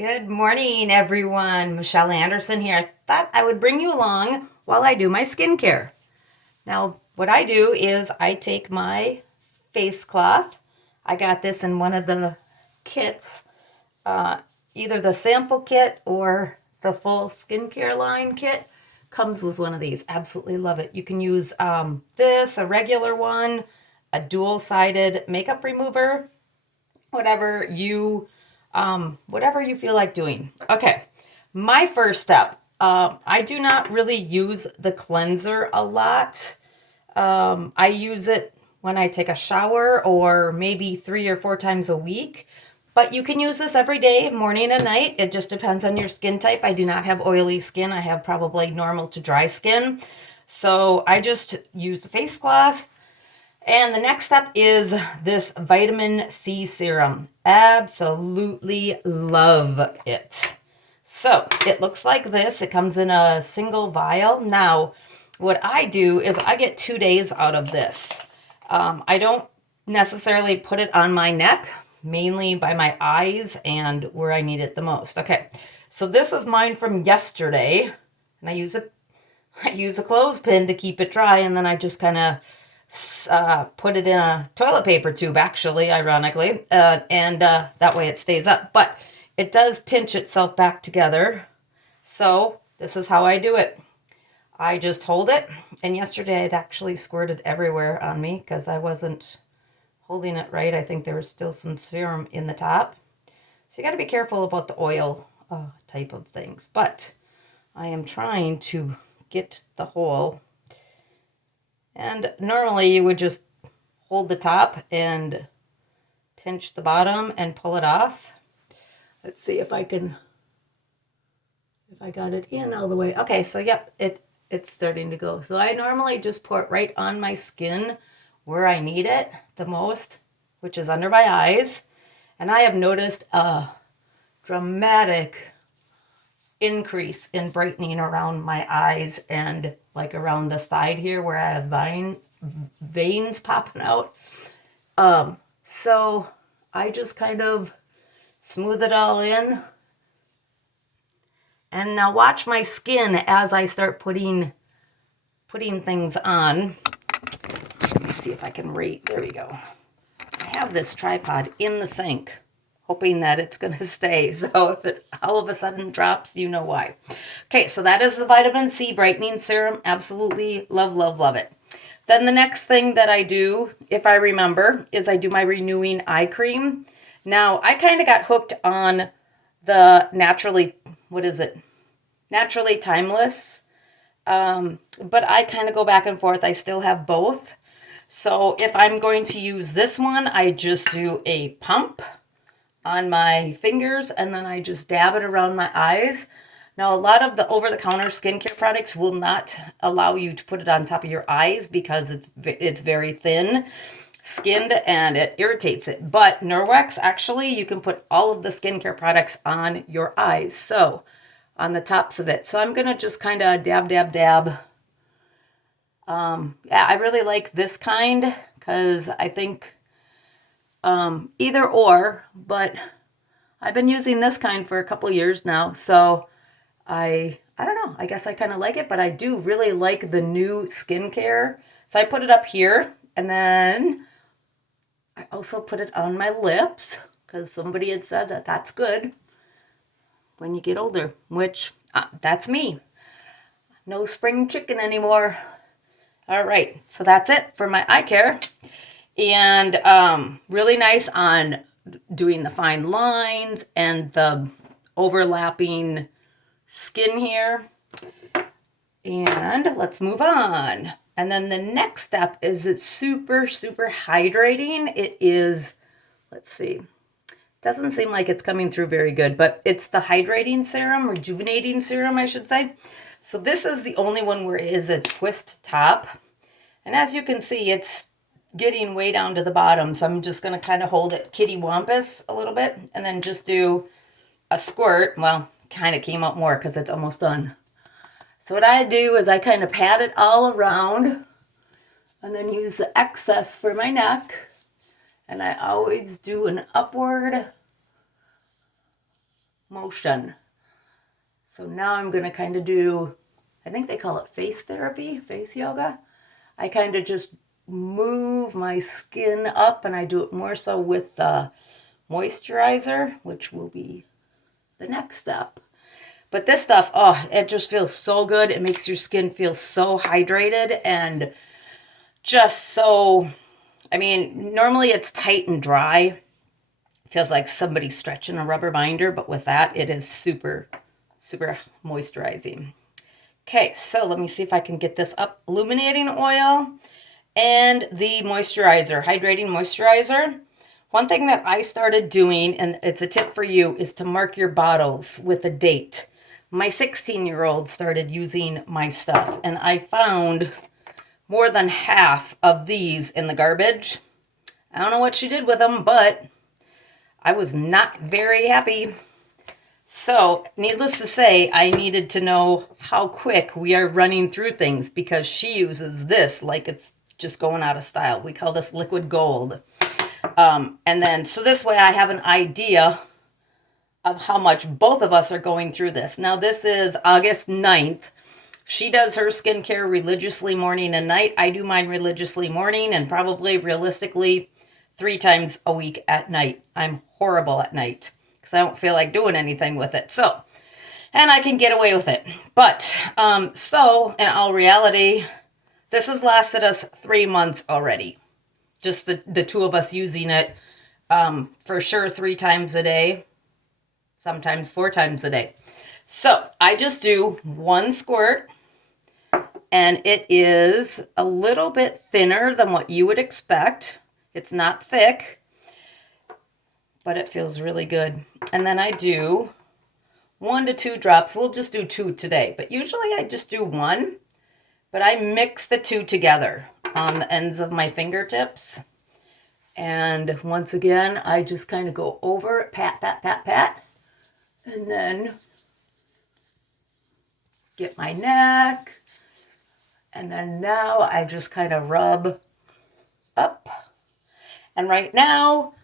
Good morning, everyone. Michelle Anderson here. I thought I would bring you along while I do my skincare. Now, what I do is I take my face cloth. I got this in one of the kits, uh, either the sample kit or the full skincare line kit. Comes with one of these. Absolutely love it. You can use this, a regular one, a dual-sided makeup remover, whatever you feel like doing. Okay, my first step. I do not really use the cleanser a lot. I use it when I take a shower or maybe 3 or 4 times a week. But you can use this every day, morning and night. It just depends on your skin type. I do not have oily skin. I have probably normal to dry skin. So I just use the face cloth. And the next step is this vitamin C serum. Absolutely love it. So it looks like this. It comes in a single vial. Now, what I do is I get 2 days out of this. I don't necessarily put it on my neck, mainly by my eyes and where I need it the most. Okay, so this is mine from yesterday, and I use a clothespin to keep it dry, and then I just kind of put it in a toilet paper tube, actually, ironically, and that way it stays up. But it does pinch itself back together. So this is how I do it. I just hold it, and yesterday it actually squirted everywhere on me because I wasn't holding it right. I think there was still some serum in the top. So you got to be careful about the oil type of things. But I am trying to get the whole. And normally you would just hold the top and pinch the bottom and pull it off. Let's see if I got it in all the way. Okay, so yep, it's starting to go. So I normally just pour it right on my skin where I need it the most, which is under my eyes. And I have noticed a dramatic increase in brightening around my eyes and like around the side here where I have veins popping out. So I just kind of smooth it all in. And now watch my skin as I start putting things on. Let me see if I can rate. There we go. I have this tripod in the sink, hoping that it's going to stay. So if it all of a sudden drops, you know why. Okay, so that is the vitamin C brightening serum. Absolutely love, love, love it. Then the next thing that I do, if I remember, is I do my renewing eye cream. Now, I kind of got hooked on the naturally timeless. But I kind of go back and forth. I still have both. So if I'm going to use this one, I just do a pump on my fingers and then I just dab it around my eyes. Now, a lot of the over-the-counter skincare products will not allow you to put it on top of your eyes because it's very thin skinned and it irritates it. But Norwex, actually, you can put all of the skincare products on your eyes. So on the tops of it. So I'm going to just kind of dab, dab, dab. Yeah, I really like this kind because I think either or, but I've been using this kind for a couple years now. So I don't know. I guess I kind of like it, but I do really like the new skincare. So I put it up here and then I also put it on my lips because somebody had said that that's good when you get older, which that's me. No spring chicken anymore. All right, so that's it for my eye care. And really nice on doing the fine lines and the overlapping skin here. And let's move on. And then the next step is it's super, super hydrating. It is, let's see, doesn't seem like it's coming through very good, but it's the hydrating serum, rejuvenating serum, I should say. So this is the only one where it is a twist top. And as you can see, it's getting way down to the bottom. So I'm just going to kind of hold it kitty wampus a little bit and then just do a squirt. Well, kind of came up more because it's almost done. So what I do is I kind of pat it all around and then use the excess for my neck. And I always do an upward motion. So now I'm going to kind of do, I think they call it face therapy, face yoga. I kind of just move my skin up, and I do it more so with the moisturizer, which will be the next step. But this stuff, oh, it just feels so good. It makes your skin feel so hydrated and just so, I mean, normally it's tight and dry. It feels like somebody stretching a rubber binder, but with that, it is super, super moisturizing. Okay, so let me see if I can get this up. Illuminating oil and the moisturizer, hydrating moisturizer. One thing that I started doing, and it's a tip for you, is to mark your bottles with a date. My 16-year-old started using my stuff, and I found more than half of these in the garbage. I don't know what she did with them, but I was not very happy. So, needless to say, I needed to know how quick we are running through things, because she uses this like it's just going out of style. We call this liquid gold. And then, so this way I have an idea of how much both of us are going through this. Now, this is August 9th. She does her skincare religiously morning and night. I do mine religiously morning and probably realistically 3 times a week at night. I'm horrible at night because I don't feel like doing anything with it. So, and I can get away with it. But, so in all reality, this has lasted us 3 months already. Just the two of us using it, for sure 3 times a day, sometimes 4 times a day. So I just do 1 squirt, and it is a little bit thinner than what you would expect. It's not thick, but it feels really good. And then I do 1 to 2 drops. We'll just do 2 today, but usually I just do 1. But I mix the 2 together on the ends of my fingertips. And once again, I just kind of go over it, pat, pat, pat, pat. And then get my neck. And then now I just kind of rub up. And right now,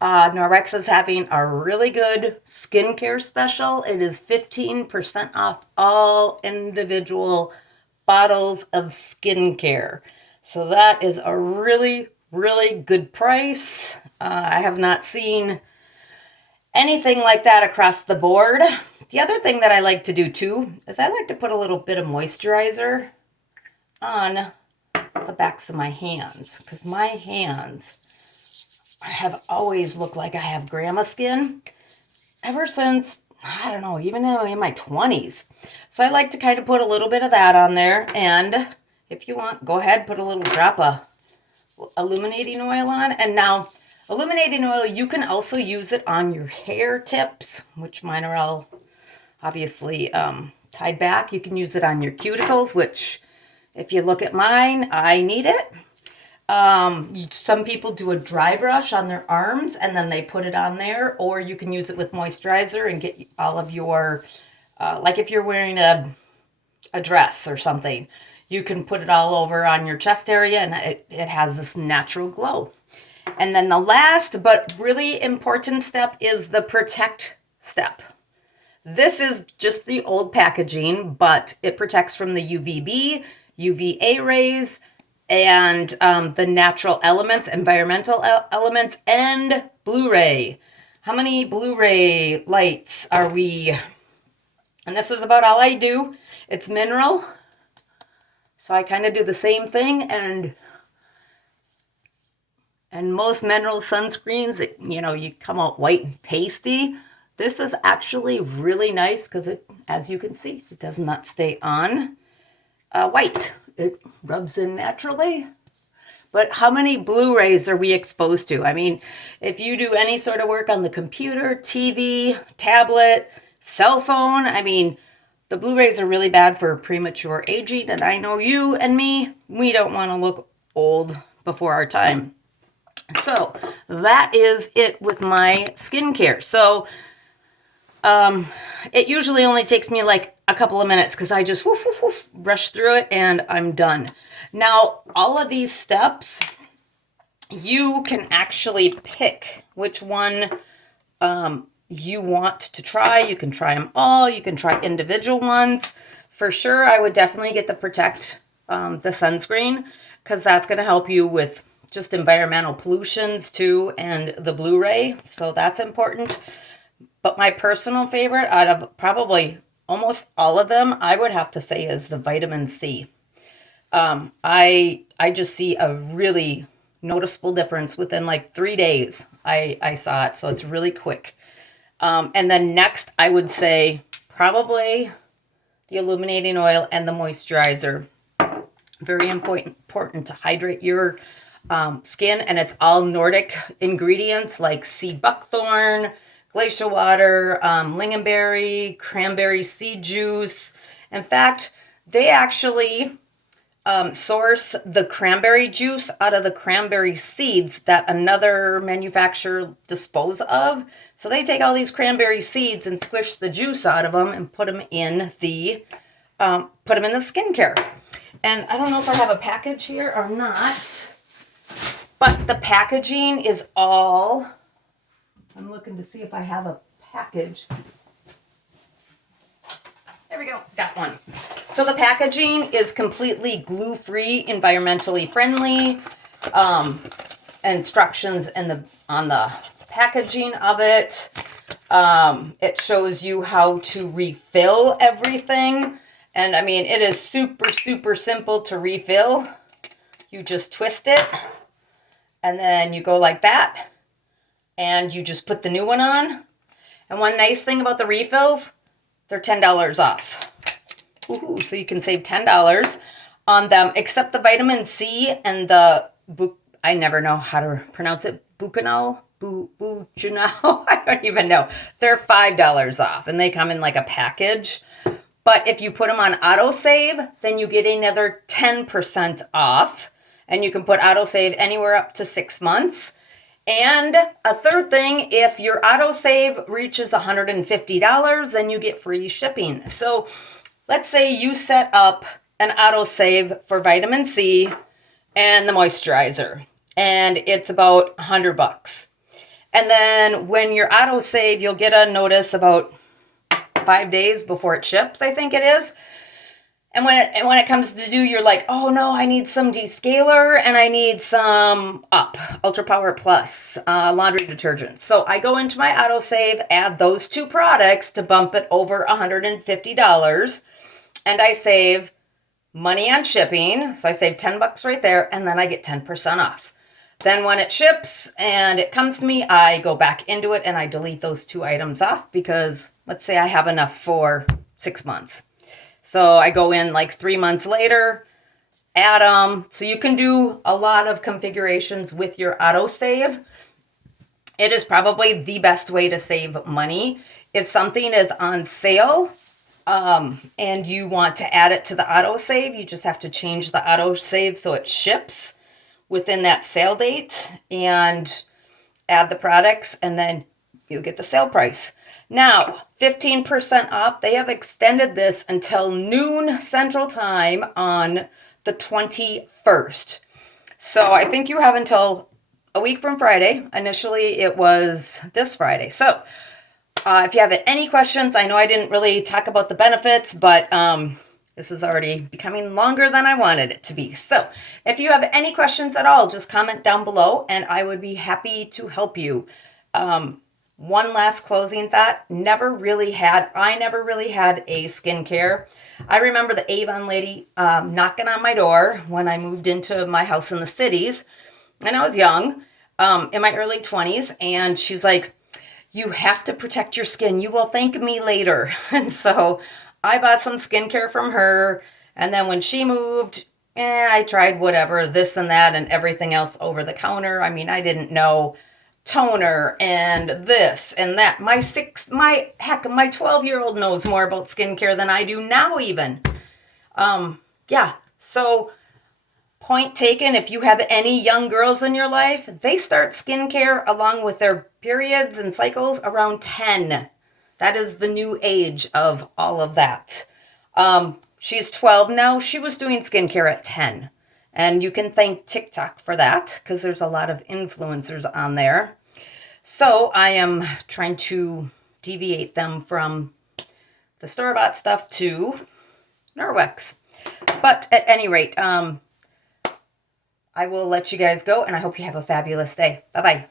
Norwex is having a really good skincare special. It is 15% off all individual bottles of skincare. So that is a really, really good price. I have not seen anything like that across the board. The other thing that I like to do too is I like to put a little bit of moisturizer on the backs of my hands, because my hands have always looked like I have grandma skin ever since, I don't know, even in my 20s. So I like to kind of put a little bit of that on there. And if you want, go ahead, put a little drop of illuminating oil on. And now, illuminating oil, you can also use it on your hair tips, which mine are all obviously tied back. You can use it on your cuticles, which if you look at mine, I need it. Some people do a dry brush on their arms and then they put it on there, or you can use it with moisturizer and get all of your, like if you're wearing a dress or something, you can put it all over on your chest area and it has this natural glow. And then the last but really important step is the protect step. This is just the old packaging, but it protects from the UVB, UVA rays, and the natural elements, environmental elements, and Blu-ray. How many Blu-ray lights are we? And this is about all I do. It's mineral. So I kind of do the same thing, and most mineral sunscreens, you come out white and pasty. This is actually really nice because it, as you can see, it does not stay on white. It rubs in naturally. But how many Blu-rays are we exposed to? I mean, if you do any sort of work on the computer, TV, tablet, cell phone, I mean, the Blu-rays are really bad for premature aging. And I know you and me, we don't want to look old before our time. So that is it with my skincare. So it usually only takes me like a couple of minutes because I just rush through it and I'm done. Now, all of these steps, you can actually pick which one you want to try, you can try them all. You can try individual ones. For sure, I would definitely get the Protect, the sunscreen, because that's going to help you with just environmental pollutions too, and the Blu-ray. So that's important. But my personal favorite out of probably almost all of them, I would have to say, is the vitamin C. I just see a really noticeable difference within like 3 days. I saw it, so it's really quick. And then next, I would say probably the illuminating oil and the moisturizer. Very important to hydrate your skin, and it's all Nordic ingredients like sea buckthorn, glacial water, lingonberry, cranberry seed juice. In fact, they actually source the cranberry juice out of the cranberry seeds that another manufacturer dispose of. So they take all these cranberry seeds and squish the juice out of them and put them in the skincare. And I don't know if I have a package here or not, but the packaging is all. I'm looking to see if I have a package. There we go, got one. So the packaging is completely glue-free, environmentally friendly. Instructions on the packaging of it. It shows you how to refill everything. And I mean, it is super, super simple to refill. You just twist it, and then you go like that, and you just put the new one on. And one nice thing about the refills, they're $10 off. Ooh, so you can save $10 on them, except the vitamin C and the, I never know how to pronounce it, Bucanol? Bucanol? I don't even know. They're $5 off, and they come in like a package. But if you put them on autosave, then you get another 10% off. And you can put autosave anywhere up to 6 months. And a third thing, if your autosave reaches $150, then you get free shipping. So let's say you set up an autosave for vitamin C and the moisturizer, and it's about $100. And then when your autosave, you'll get a notice about 5 days before it ships, I think it is. And when it comes to do, you're like, oh no, I need some descaler and I need some Ultra Power Plus laundry detergent. So I go into my autosave, add those two products to bump it over $150, and I save money on shipping. So I save $10 right there, and then I get 10% off. Then when it ships and it comes to me, I go back into it and I delete those two items off, because let's say I have enough for 6 months. So I go in like 3 months later, add them. So you can do a lot of configurations with your autosave. It is probably the best way to save money. If something is on sale and you want to add it to the autosave, you just have to change the autosave so it ships within that sale date and add the products, and then you'll get the sale price. Now, 15% off. They have extended this until noon Central Time on the 21st. So I think you have until a week from Friday. Initially, it was this Friday. So if you have any questions, I know I didn't really talk about the benefits, but this is already becoming longer than I wanted it to be. So if you have any questions at all, just comment down below and I would be happy to help you. One last closing thought. I never really had a skincare. I remember the Avon lady knocking on my door when I moved into my house in the cities, and I was young, in my early 20s, and she's like, you have to protect your skin. You will thank me later. And so I bought some skincare from her, and then when she moved, I tried whatever, this and that and everything else over the counter. I mean, I didn't know toner and this and that. My 12-year-old knows more about skincare than I do now even. Yeah, so point taken, if you have any young girls in your life, they start skincare along with their periods and cycles around 10. That is the new age of all of that. She's 12 now. She was doing skincare at 10. And you can thank TikTok for that, because there's a lot of influencers on there. So I am trying to deviate them from the store-bought stuff to Norwex. But at any rate, I will let you guys go, and I hope you have a fabulous day. Bye-bye.